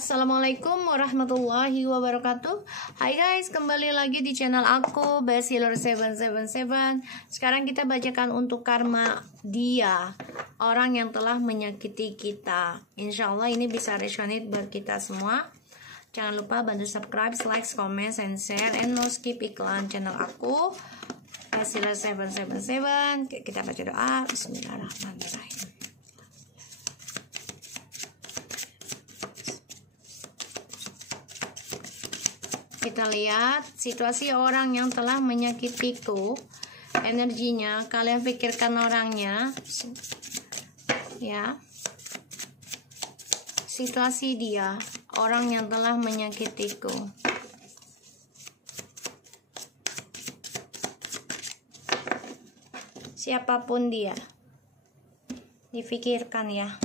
Assalamualaikum warahmatullahi wabarakatuh. Hai guys, kembali lagi di channel aku Bestseller 777. Sekarang kita bacakan untuk karma dia, orang yang telah menyakiti kita. Insya Allah ini bisa resonate buat kita semua. Jangan lupa bantu subscribe, like, comment, and share, and no skip iklan channel aku Bestseller 777. Kita baca doa. Bismillahirrahmanirrahim. Kita lihat situasi orang yang telah menyakitiku, energinya, kalian pikirkan orangnya, ya. Situasi dia, orang yang telah menyakitiku. Siapapun dia, difikirkan ya.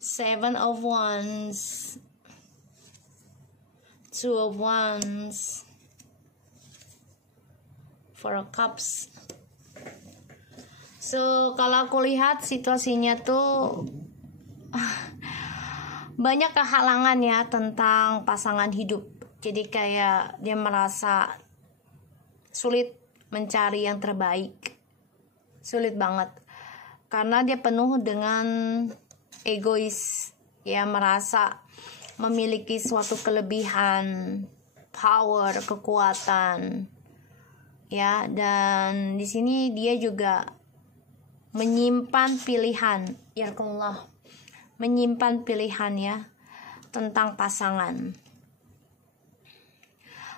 Seven of Wands, Two of Wands, Four of Cups. So kalau aku lihat situasinya tuh banyak kehalangan ya tentang pasangan hidup. Jadi kayak dia merasa sulit mencari yang terbaik, sulit banget karena dia penuh dengan egois, ya, merasa memiliki suatu kelebihan, power, kekuatan, ya, dan di sini dia juga menyimpan pilihan, ya Allah, menyimpan pilihan ya tentang pasangan.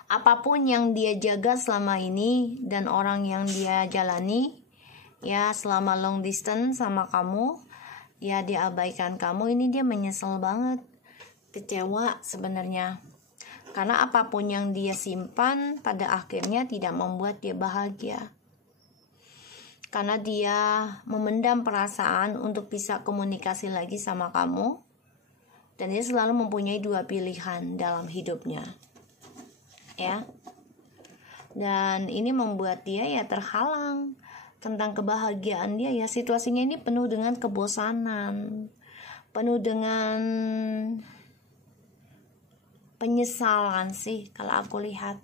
Apapun yang dia jaga selama ini dan orang yang dia jalani, ya, selama long distance sama kamu, ya, dia abaikan kamu, ini dia menyesal banget, kecewa sebenarnya. Karena apapun yang dia simpan pada akhirnya tidak membuat dia bahagia. Karena dia memendam perasaan untuk bisa komunikasi lagi sama kamu. Dan dia selalu mempunyai dua pilihan dalam hidupnya. Ya. Dan ini membuat dia ya terhalang tentang kebahagiaan dia, ya. Situasinya ini penuh dengan kebosanan, penuh dengan penyesalan sih kalau aku lihat.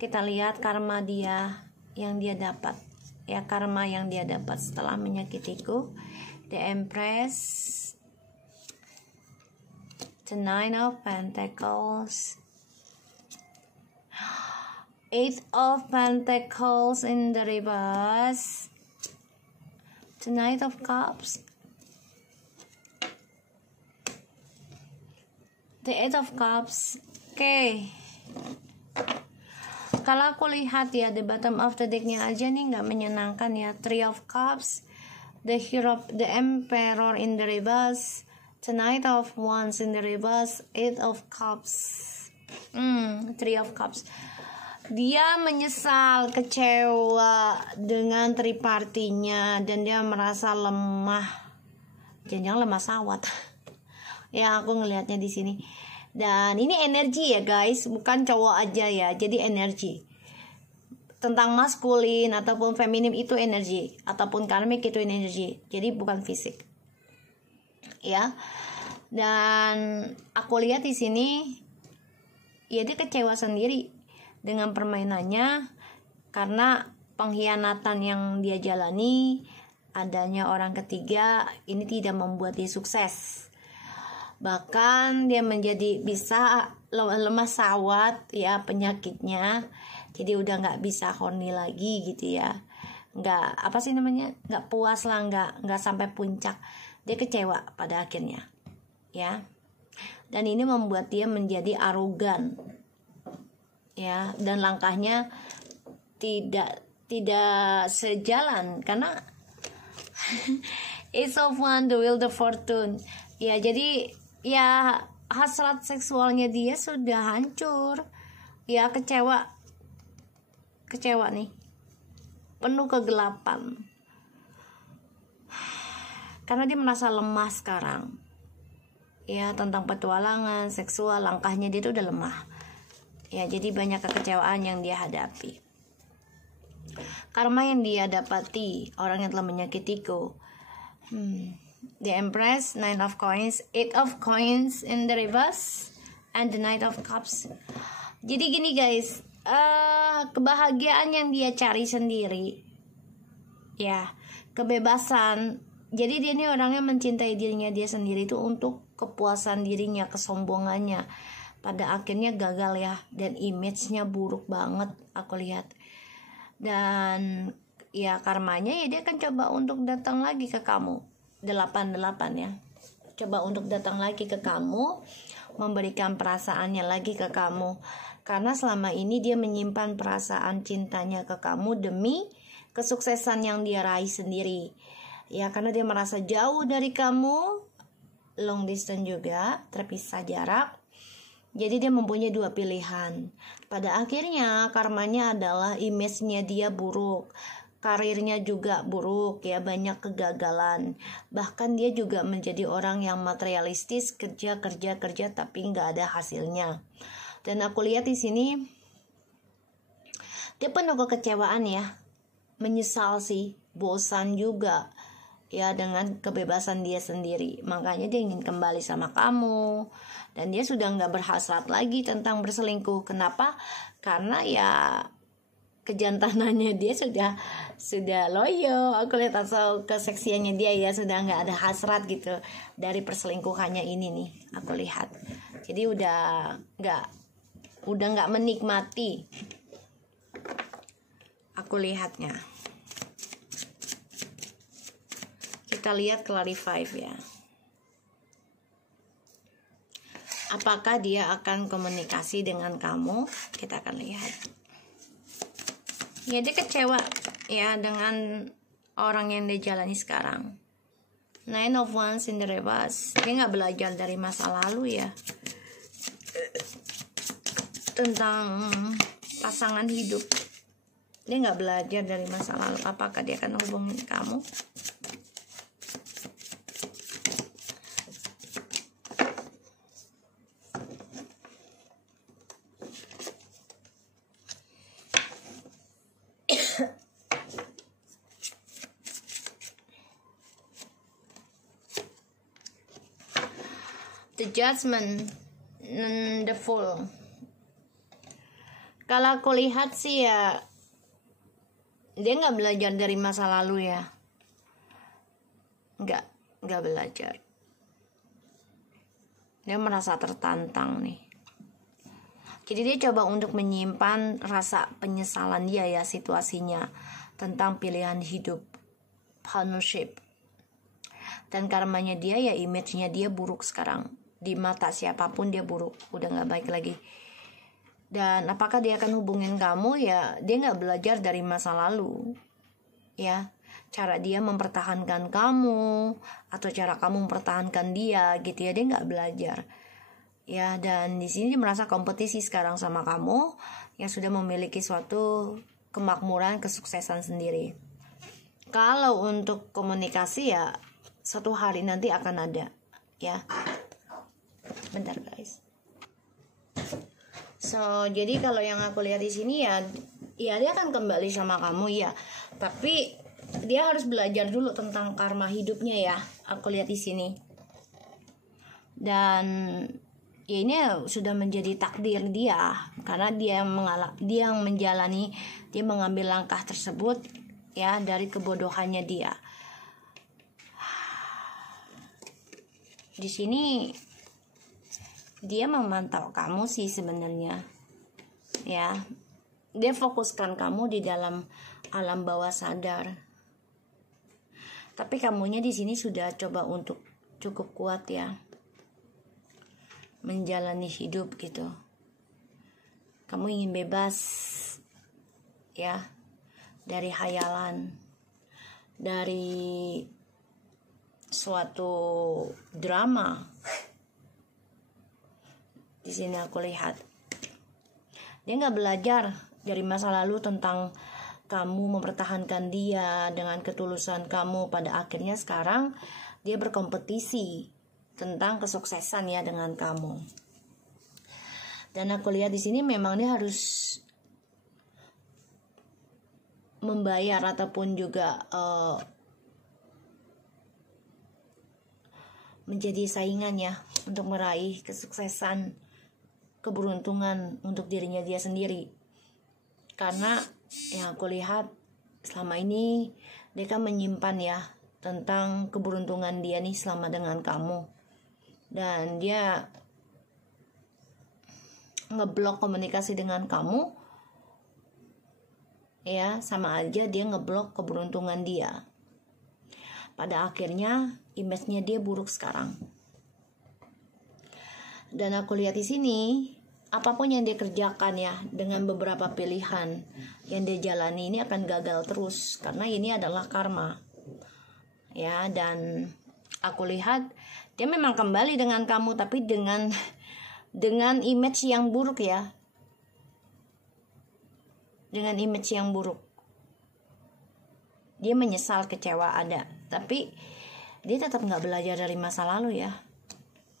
Kita lihat karma dia yang dia dapat, ya, karma yang dia dapat setelah menyakitiku. The Empress, the Nine of Pentacles, Eight of Pentacles in the reverse, the Knight of Cups, the Eight of Cups. Oke. Kalau aku lihat ya, the bottom of the decknya aja nih nggak menyenangkan ya. Three of Cups, the Hero, the Emperor in the reverse, the Knight of Wands in the reverse, Eight of Cups, Three of Cups. Dia menyesal, kecewa dengan tripartinya, dan dia merasa lemah. Jangan-jangan lemah sawat. Ya, aku ngelihatnya di sini. Dan ini energi ya guys, bukan cowok aja ya. Jadi energi. Tentang maskulin ataupun feminim itu energi, ataupun karmik itu energi. Jadi bukan fisik. Ya. Dan aku lihat di sini ya dia kecewa sendiri dengan permainannya, karena pengkhianatan yang dia jalani, adanya orang ketiga, ini tidak membuat dia sukses. Bahkan dia menjadi bisa lemah sawat ya penyakitnya, jadi udah nggak bisa horny lagi gitu ya, nggak apa sih namanya, nggak puas lah, nggak sampai puncak, dia kecewa pada akhirnya ya. Dan ini membuat dia menjadi arogan ya, dan langkahnya tidak sejalan karena Ace of Wands, the Wheel of Fortune ya. Jadi ya hasrat seksualnya dia sudah hancur ya, kecewa nih, penuh kegelapan karena dia merasa lemah sekarang ya, tentang petualangan seksual, langkahnya dia itu udah lemah ya. Jadi banyak kekecewaan yang dia hadapi. Karma yang dia dapati, orang yang telah menyakitiku. The Empress, Nine of Coins, Eight of Coins in the reverse, and the Knight of Cups. Jadi gini guys, kebahagiaan yang dia cari sendiri, ya, kebebasan. Jadi dia ini orangnya mencintai dirinya dia sendiri itu untuk kepuasan dirinya, kesombongannya. Pada akhirnya gagal ya, dan image-nya buruk banget aku lihat. Dan ya karmanya ya dia akan coba untuk datang lagi ke kamu. 88 ya. Coba untuk datang lagi ke kamu, memberikan perasaannya lagi ke kamu. Karena selama ini dia menyimpan perasaan cintanya ke kamu demi kesuksesan yang dia raih sendiri. Ya, karena dia merasa jauh dari kamu, long distance juga, terpisah jarak. Jadi dia mempunyai dua pilihan. Pada akhirnya karmanya adalah image-nya dia buruk, karirnya juga buruk ya, banyak kegagalan. Bahkan dia juga menjadi orang yang materialistis, kerja tapi nggak ada hasilnya. Dan aku lihat di sini dia penuh kekecewaan ya, menyesal sih, bosan juga ya dengan kebebasan dia sendiri. Makanya dia ingin kembali sama kamu, dan dia sudah nggak berhasrat lagi tentang berselingkuh. Kenapa? Karena ya kejantanannya dia sudah loyo. Aku lihat asal keseksiannya dia ya sudah nggak ada hasrat gitu dari perselingkuhannya ini nih. Aku lihat. Jadi udah nggak menikmati. Aku lihatnya. Kita lihat clarify ya. Apakah dia akan komunikasi dengan kamu? Kita akan lihat. Ya dia kecewa ya dengan orang yang dia jalani sekarang. Nine of Wands in the reverse. Dia nggak belajar dari masa lalu ya, tentang pasangan hidup. Dia nggak belajar dari masa lalu. Apakah dia akan hubungin kamu? The Judgment, the Fool. Kalau aku lihat sih ya, dia nggak belajar dari masa lalu ya, nggak belajar. Dia merasa tertantang nih. Jadi dia coba untuk menyimpan rasa penyesalan dia ya, situasinya tentang pilihan hidup, partnership. Dan karmanya dia ya, image-nya dia buruk sekarang. Di mata siapapun dia buruk, udah nggak baik lagi. Dan apakah dia akan hubungin kamu? Ya dia nggak belajar dari masa lalu ya, cara dia mempertahankan kamu atau cara kamu mempertahankan dia gitu ya, dia nggak belajar ya. Dan di sini dia merasa kompetisi sekarang sama kamu yang sudah memiliki suatu kemakmuran, kesuksesan sendiri. Kalau untuk komunikasi ya satu hari nanti akan ada ya. Bentar guys. So jadi kalau yang aku lihat di sini ya dia akan kembali sama kamu ya, tapi dia harus belajar dulu tentang karma hidupnya ya. Aku lihat di sini. Dan ya ini sudah menjadi takdir dia, karena dia yang menjalani, dia mengambil langkah tersebut ya dari kebodohannya dia. Di sini dia memantau kamu sih sebenarnya ya. Dia fokuskan kamu di dalam alam bawah sadar. Tapi kamunya di sini sudah coba untuk cukup kuat ya, menjalani hidup gitu. Kamu ingin bebas ya dari hayalan, dari suatu drama. Di sini aku lihat dia nggak belajar dari masa lalu tentang kamu mempertahankan dia dengan ketulusan kamu. Pada akhirnya sekarang dia berkompetisi tentang kesuksesan ya dengan kamu. Dan aku lihat di sini memang dia harus membayar ataupun juga menjadi saingan ya untuk meraih kesuksesan, keberuntungan untuk dirinya dia sendiri. Karena yang aku lihat selama ini dia kan menyimpan ya tentang keberuntungan dia nih selama dengan kamu, dan dia ngeblok komunikasi dengan kamu ya, sama aja dia ngeblok keberuntungan dia. Pada akhirnya image-nya dia buruk sekarang. Dan aku lihat di sini apapun yang dia kerjakan ya, dengan beberapa pilihan yang dia jalani ini akan gagal terus, karena ini adalah karma ya. Dan aku lihat dia memang kembali dengan kamu, tapi dengan image yang buruk ya, dengan image yang buruk. Dia menyesal, kecewa ada, tapi dia tetap nggak belajar dari masa lalu ya.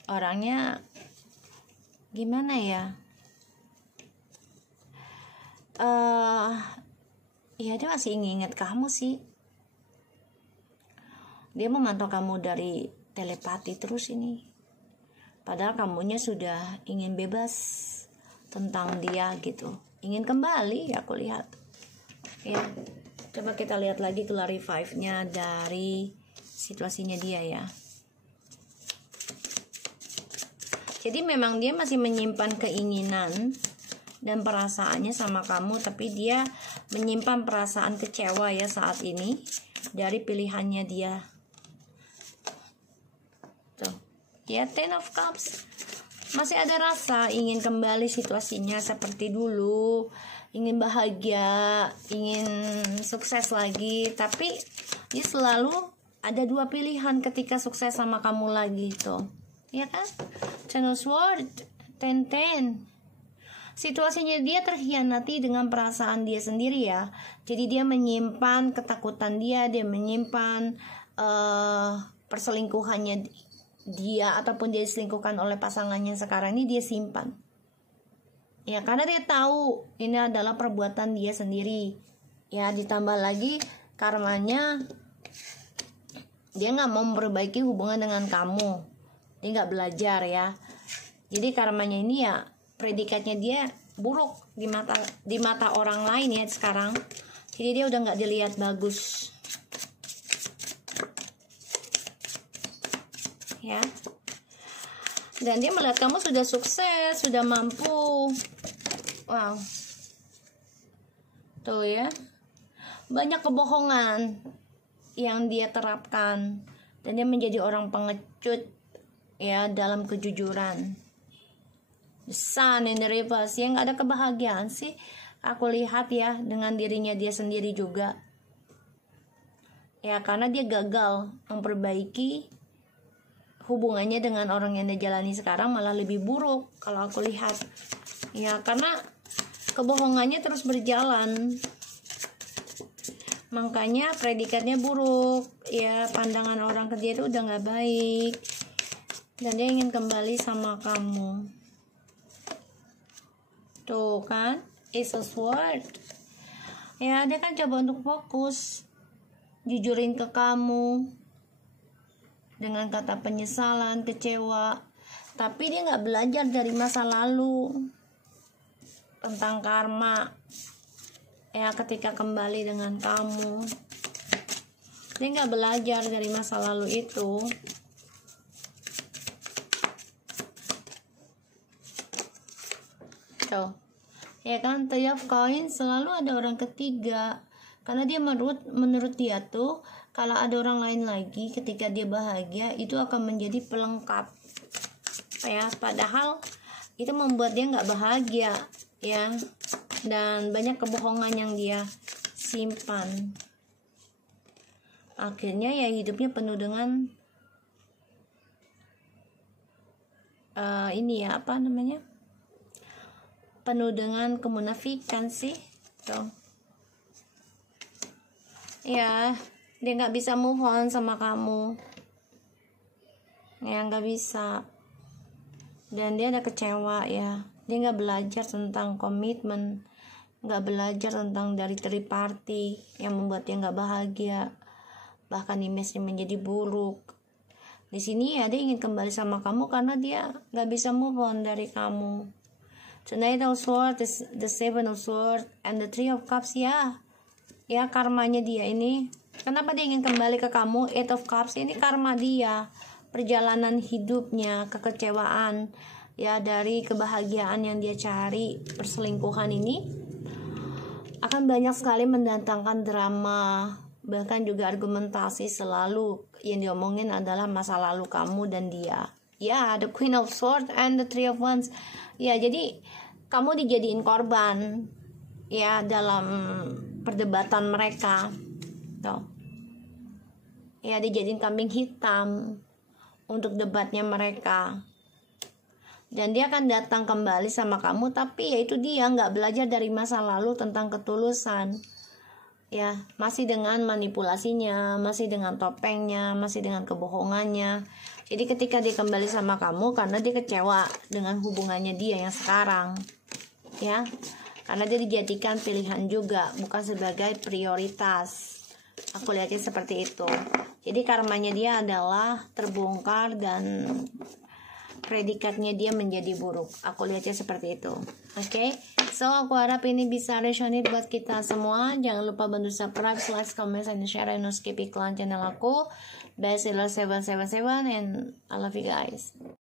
Orangnya gimana ya, ya dia masih ingat kamu sih. Dia memantau kamu dari telepati terus ini, padahal kamunya sudah ingin bebas tentang dia gitu, ingin kembali ya aku lihat ya. Coba kita lihat lagi clarify-nya dari situasinya dia ya. Jadi memang dia masih menyimpan keinginan dan perasaannya sama kamu, tapi dia menyimpan perasaan kecewa ya saat ini dari pilihannya dia. Tuh, ya Ten of Cups. Masih ada rasa ingin kembali situasinya seperti dulu, ingin bahagia, ingin sukses lagi, tapi dia selalu ada dua pilihan ketika sukses sama kamu lagi tuh. Ya kan? Ten of Swords, 10-10. Situasinya dia terhianati dengan perasaan dia sendiri ya. Jadi dia menyimpan ketakutan dia menyimpan perselingkuhannya dia, ataupun dia diselingkuhkan oleh pasangannya sekarang ini dia simpan. Ya, karena dia tahu ini adalah perbuatan dia sendiri. Ya, ditambah lagi karmanya, dia nggak mau memperbaiki hubungan dengan kamu. Dia nggak belajar ya. Jadi karmanya ini ya, predikatnya dia buruk di mata orang lain ya sekarang. Jadi dia udah nggak dilihat bagus. Ya. Dan dia melihat kamu sudah sukses, sudah mampu. Wow. Tuh ya. Banyak kebohongan yang dia terapkan, dan dia menjadi orang pengecut ya dalam kejujuran. The Sun in the reverse, yang gak ada kebahagiaan sih aku lihat ya dengan dirinya dia sendiri juga ya, karena dia gagal memperbaiki hubungannya dengan orang yang dia jalani sekarang, malah lebih buruk kalau aku lihat ya, karena kebohongannya terus berjalan, makanya predikatnya buruk ya. Pandangan orang ke dia itu udah gak baik, dan dia ingin kembali sama kamu. Tuh kan, Ace of Swords ya, dia kan coba untuk fokus jujurin ke kamu dengan kata penyesalan, kecewa, tapi dia nggak belajar dari masa lalu tentang karma ya. Ketika kembali dengan kamu, dia nggak belajar dari masa lalu itu. Tuh ya kan, Three of Coins, selalu ada orang ketiga, karena dia menurut dia tuh kalau ada orang lain lagi ketika dia bahagia itu akan menjadi pelengkap ya, padahal itu membuat dia nggak bahagia ya, dan banyak kebohongan yang dia simpan. Akhirnya ya hidupnya penuh dengan ini ya, apa namanya, penuh dengan kemunafikan sih tuh ya. Dia nggak bisa move on sama kamu ya, nggak bisa, dan dia ada kecewa ya. Dia nggak belajar tentang komitmen nggak belajar tentang dari third party yang membuat dia nggak bahagia, bahkan image-nya menjadi buruk. Di sini ya dia ingin kembali sama kamu karena dia nggak bisa move on dari kamu. The Knight of Swords, the Seven of Swords, and the Three of Cups, ya karmanya dia ini. Kenapa dia ingin kembali ke kamu? Eight of Cups ini karma dia, perjalanan hidupnya, kekecewaan ya dari kebahagiaan yang dia cari, perselingkuhan ini akan banyak sekali mendatangkan drama, bahkan juga argumentasi. Selalu yang diomongin adalah masa lalu kamu dan dia. Ya, the Queen of Swords and the Three of Wands. Ya, jadi kamu dijadiin korban ya dalam perdebatan mereka. Tuh. Ya, dijadiin kambing hitam untuk debatnya mereka. Dan dia akan datang kembali sama kamu, tapi yaitu dia nggak belajar dari masa lalu tentang ketulusan. Ya, masih dengan manipulasinya, masih dengan topengnya, masih dengan kebohongannya. Jadi ketika dia kembali sama kamu karena dia kecewa dengan hubungannya dia yang sekarang. Ya, karena dia dijadikan pilihan juga, bukan sebagai prioritas. Aku lihatnya seperti itu. Jadi karmanya dia adalah terbongkar dan predikatnya dia menjadi buruk. Aku lihatnya seperti itu. Oke, so aku harap ini bisa resonate buat kita semua. Jangan lupa bantu subscribe, like, comment, and share, and skip iklan channel aku, Bestseller 777, and I love you guys.